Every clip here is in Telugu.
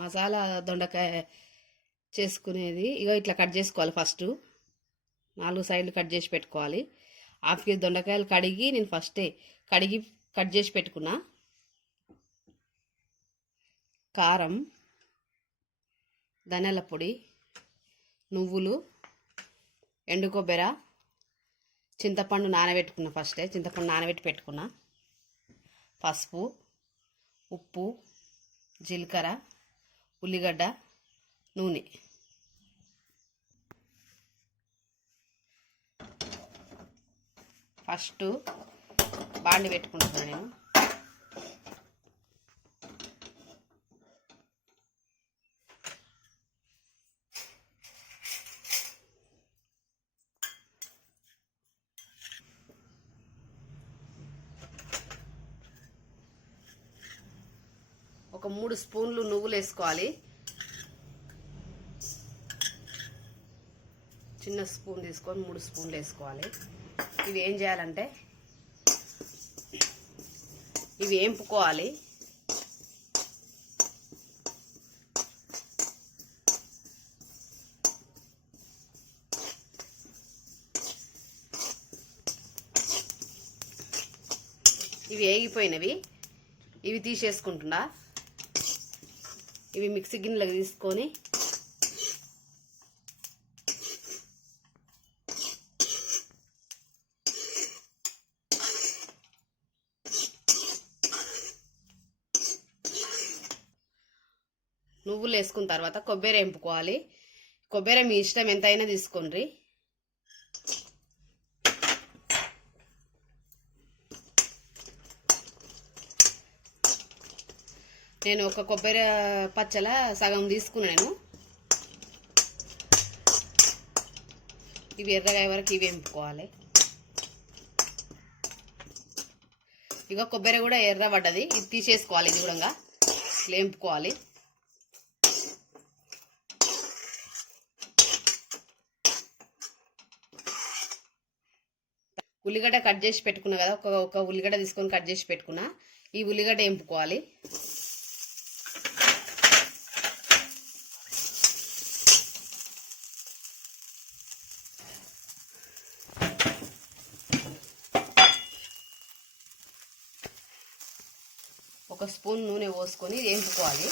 మసాలా దొండకాయ చేసుకునేది ఇగో ఇట్లా కట్ చేసుకోవాలి. ఫస్ట్ 4 సైడ్లు కట్ చేసి పెట్టుకోవాలి. హాఫ్ కేజీ దొండకాయలు కడిగి నేను ఫస్టే కడిగి కట్ చేసి పెట్టుకున్నా. కారం, ధనియాల పొడి, నువ్వులు, ఎండు కొబ్బరి, చింతపండు నానబెట్టుకున్నా. ఫస్టే చింతపండు నానబెట్టి పెట్టుకున్నా. పసుపు, ఉప్పు, జీలకర్ర, ఉల్లిగడ్డ, నూనె. ఫస్ట్ బాండి పెట్టుకుంటున్నాను నేను. ఒక 3 స్పూన్లు నువ్వులు వేసుకోవాలి. చిన్న స్పూన్ తీసుకొని 3 స్పూన్లు వేసుకోవాలి. ఇవి ఏం చేయాలంటే ఇవి వేంపుకోవాలి. ఇవి వేగిపోయినవి. ఇవి తీసేసుకుంటున్నా. ఇవి మిక్సీ గిన్నెలకు తీసుకొని నువ్వులు వేసుకున్న తర్వాత కొబ్బరి వేంపుకోవాలి. కొబ్బరి మీ ఇష్టం ఎంతైనా తీసుకోండి. నేను ఒక కొబ్బరి పచ్చల సగం తీసుకున్నాను. ఇవి ఎర్రగా వరకు ఇవి వేంపుకోవాలి. ఇక కొబ్బరి కూడా ఎర్ర పడ్డది. ఇది తీసేసుకోవాలి. ఇది కూడా వేంపుకోవాలి. ఉల్లిగడ్డ కట్ చేసి పెట్టుకున్నా కదా, ఒక ఉల్లిగడ్డ తీసుకొని కట్ చేసి పెట్టుకున్నా. ఈ ఉల్లిగడ్డ వేంపుకోవాలి. ఒక స్పూన్ నూనె పోసుకొని వేంపుకోవాలి.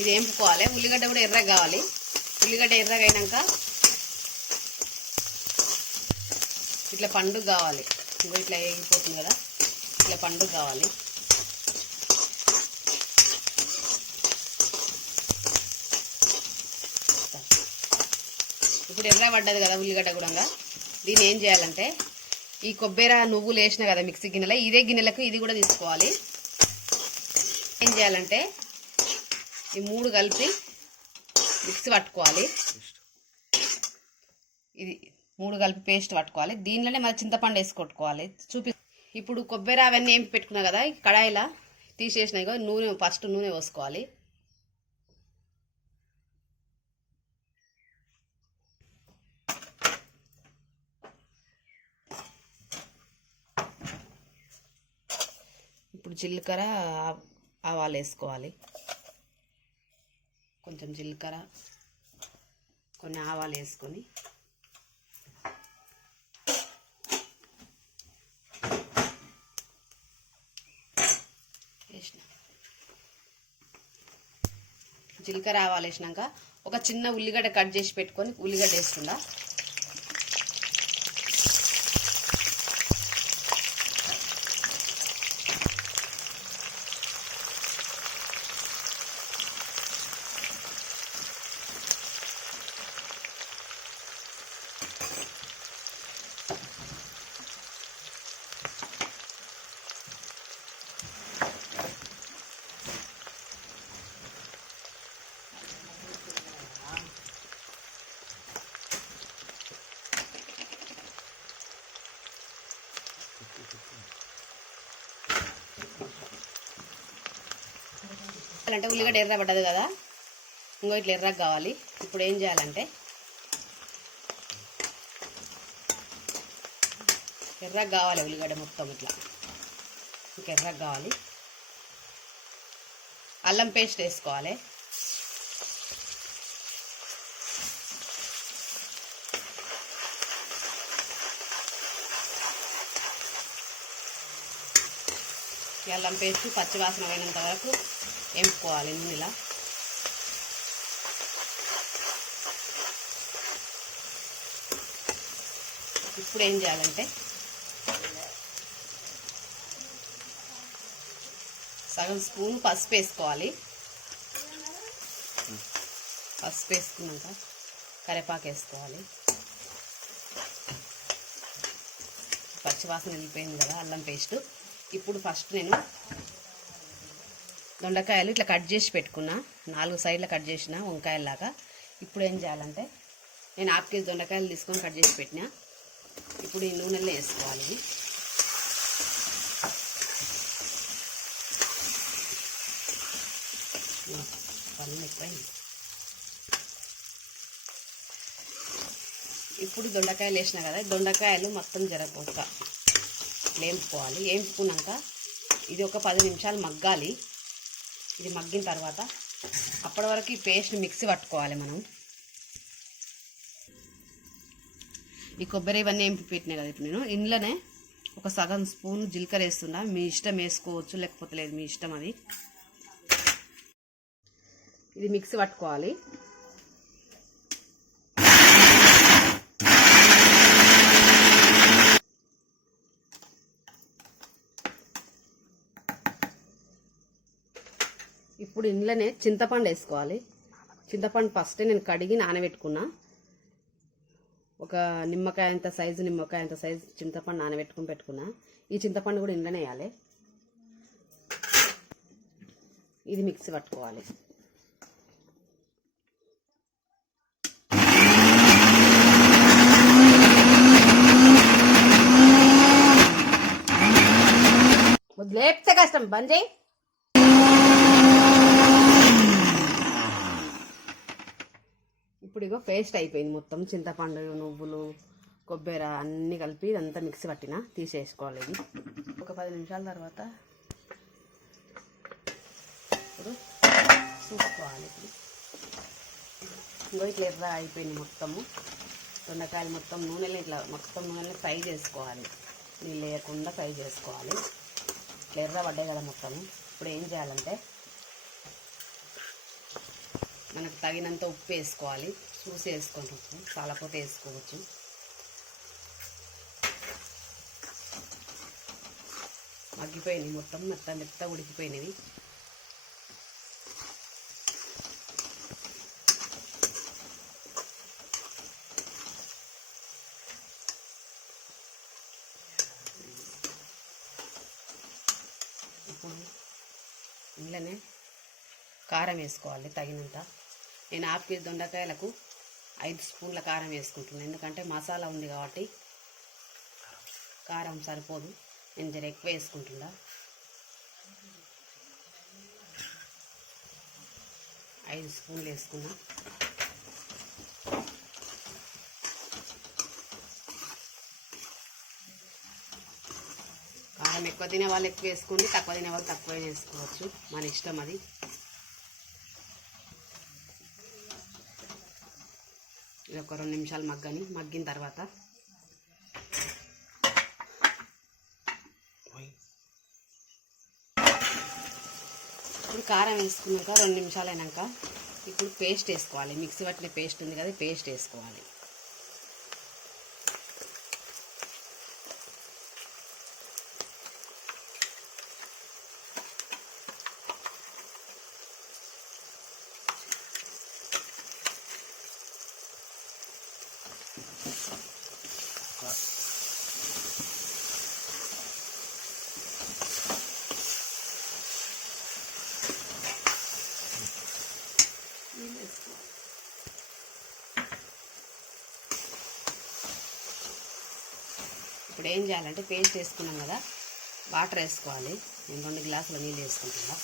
ఇది వేంపుకోవాలి. ఉల్లిగడ్డ కూడా ఎర్రగా కావాలి. ఉల్లిగడ్డ ఎర్రగా అయినాక ఇట్లా పండు కావాలి. ఇట్లా వేగిపోతుంది కదా, ఇట్లా పండు కావాలి. ఇప్పుడు ఎర్ర పడ్డది కదా ఉల్లిగడ్డ కూడా. దీన్ని ఏం చేయాలంటే ఈ కొబ్బరి నువ్వులు వేసిన కదా మిక్సీ గిన్నెలో, ఇదే గిన్నెలకు ఇది కూడా తీసుకోవాలి. ఏం చేయాలంటే ఈ 3 కలిపి మిక్సీ పట్టుకోవాలి. ఇది 3 కలిపి పేస్ట్ పట్టుకోవాలి. దీనిలోనే మరి చింతపండు వేసి కొట్టుకోవాలి. ఇప్పుడు కొబ్బరి అవన్నీ ఏం పెట్టుకున్నా కదా, కడాయిలా తీసేసినాయి కదా, నూనె ఫస్ట్ నూనె పోసుకోవాలి. ఇప్పుడు జీలకర్ర ఆవాలు వేసుకోవాలి. కొంచెం జీలకర్ర, కొన్ని ఆవాలు వేసుకొని జీలకర్ర ఆవాలు వేసినాక ఒక చిన్న ఉల్లిగడ్డ కట్ చేసి పెట్టుకొని ఉల్లిగడ్డ వేసుకుందా. అంటే ఉల్లిగడ్డ ఎర్ర పడ్డది కదా, ఇంకో ఇట్లా ఎర్రగా కావాలి. ఇప్పుడు ఏం చేయాలంటే ఎర్రగా కావాలి ఉల్లిగడ్డ మొత్తం ఇట్లా, ఇంకా ఎర్రగా కావాలి. అల్లం పేస్ట్ వేసుకోవాలి. అల్లం పేస్ట్ పచ్చివాసన పోయినంత వరకు వేపుకోవాలి నూనెలా. ఇప్పుడు ఏం చేయాలంటే సగం స్పూన్ పసుపు వేసుకోవాలి. పసుపు వేసుకున్నాక కరివేపాకు వేసుకోవాలి. పచ్చివాసన వెళ్ళిపోయింది కదా అల్లం పేస్ట్. ఇప్పుడు ఫస్ట్ నేను దొండకాయలు ఇట్లా కట్ చేసి పెట్టుకున్నా, 4 సైడ్ల కట్ చేసిన వంకాయలాగా. ఇప్పుడు ఏం చేయాలంటే నేను 1/2 కేజీ దొండకాయలు తీసుకొని కట్ చేసి పెట్టినా. ఇప్పుడు ఈ నూనెలో వేసుకోవాలి. పన్ను ఎక్కువైంది. ఇప్పుడు దొండకాయలు వేసినా కదా, దొండకాయలు మొత్తం జరగొక్క వేపుకోవాలి. వేపుకున్నాక ఇది ఒక 10 నిమిషాలు మగ్గాలి. ఇది మగ్గిన తర్వాత అప్పటి వరకు ఈ పేస్ట్ మిక్సీ పట్టుకోవాలి మనం. ఈ కొబ్బరి ఇవన్నీ ఏంపి పెట్టినాయి కదా, ఇప్పుడు నేను ఇంట్లోనే ఒక సగం స్పూన్ జీలకర్ర వేస్తున్నా. మీ ఇష్టం వేసుకోవచ్చు, లేకపోతే లేదు, మీ ఇష్టం అది. ఇది మిక్సీ పట్టుకోవాలి. ఇప్పుడు ఇంట్లోనే చింతపండు వేసుకోవాలి. చింతపండు ఫస్ట్ నేను కడిగి నానబెట్టుకున్నా. ఒక నిమ్మకాయ అంత సైజు చింతపండు నానబెట్టుకుని పెట్టుకున్నా. ఈ చింతపండు కూడా ఇంట్లోనే వేయాలి. ఇది మిక్సీ పట్టుకోవాలి. లేపితే కష్టం, బంద్ చేయి. ఇప్పుడు ఇగో పేస్ట్ అయిపోయింది మొత్తం. చింతపండు, నువ్వులు, కొబ్బరి అన్నీ కలిపి ఇదంతా మిక్సీ పట్టిన తీసేసుకోవాలి. ఇది ఒక 10 నిమిషాల తర్వాత ఇప్పుడు చూసుకోవాలి. ఇప్పుడు ఇంకో ఇట్లా ఎర్ర అయిపోయింది మొత్తము. దొండకాయలు మొత్తం నూనెలో ఇట్లా నూనెలో ఫ్రై చేసుకోవాలి. నీళ్ళు వేయకుండా ఫ్రై చేసుకోవాలి. ఇట్లా ఎర్ర పడ్డాయి కదా మొత్తము. ఇప్పుడు ఏం చేయాలంటే మనకు తగినంత ఉప్పు వేసుకోవాలి. చూసి వేసుకోండి, ఉప్పు చాలాపోతే వేసుకోవచ్చు. మగ్గిపోయినాయి మొత్తం, మెత్త ఉడికిపోయినవి. ఇప్పుడు ఇంట్లోనే కారం వేసుకోవాలి తగినంత. నేను 1/2 కేజీ దొండకాయలకు 5 స్పూన్ల కారం వేసుకుంటున్నాను. ఎందుకంటే మసాలా ఉంది కాబట్టి కారం సరిపోదు, నేను జర ఎక్కువ వేసుకుంటున్నా. 5 స్పూన్లు వేసుకున్నా. కారం ఎక్కువ తినే వాళ్ళు ఎక్కువ వేసుకోండి, తక్కువ తినే వాళ్ళు తక్కువ వేసుకోవచ్చు, మన ఇష్టం అది. ఇది ఒక 2 నిమిషాలు మగ్గిన తర్వాత ఇప్పుడు కారం వేసుకున్నాక 2 నిమిషాలు అయినాక ఇప్పుడు పేస్ట్ వేసుకోవాలి. మిక్సీ పట్టిన పేస్ట్ ఉంది కదా, పేస్ట్ వేసుకోవాలి. ఇప్పుడు ఏం చేయాలంటే పేస్ట్ వేసుకున్నాం కదా, వాటర్ వేసుకోవాలి. నేను 2 గ్లాసుల నీళ్ళు వేసుకుంటున్నా.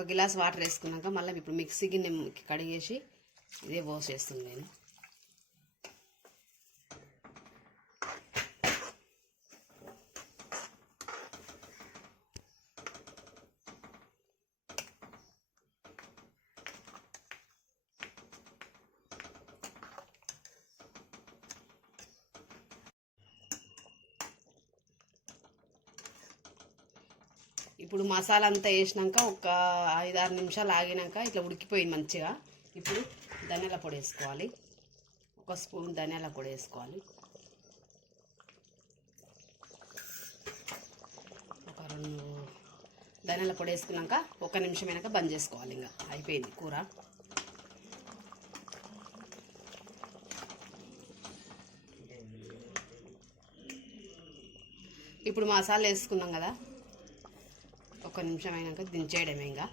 1 గ్లాస్ వాటర్ వేసుకున్నాక మళ్ళీ ఇప్పుడు మిక్సీ గిన్నె కడిగేసి ఇదే పోసేస్తుంది నేను. ఇప్పుడు మసాలా అంతా వేసినాక ఒక 5-6 నిమిషాలు ఆగినాక ఇట్లా ఉడికిపోయింది మంచిగా. ఇప్పుడు ధనియాల పొడి వేసుకోవాలి. 1 స్పూన్ ధనియాల పొడి వేసుకోవాలి. ఒక 2 ధనియాల పొడి వేసుకున్నాక 1 నిమిషం అయినాక బంద్ చేసుకోవాలి. ఇంకా అయిపోయింది కూర. ఇప్పుడు మసాలా వేసుకున్నాం కదా, 1 నిమిషం అయినాక దించేయడమే ఇంకా.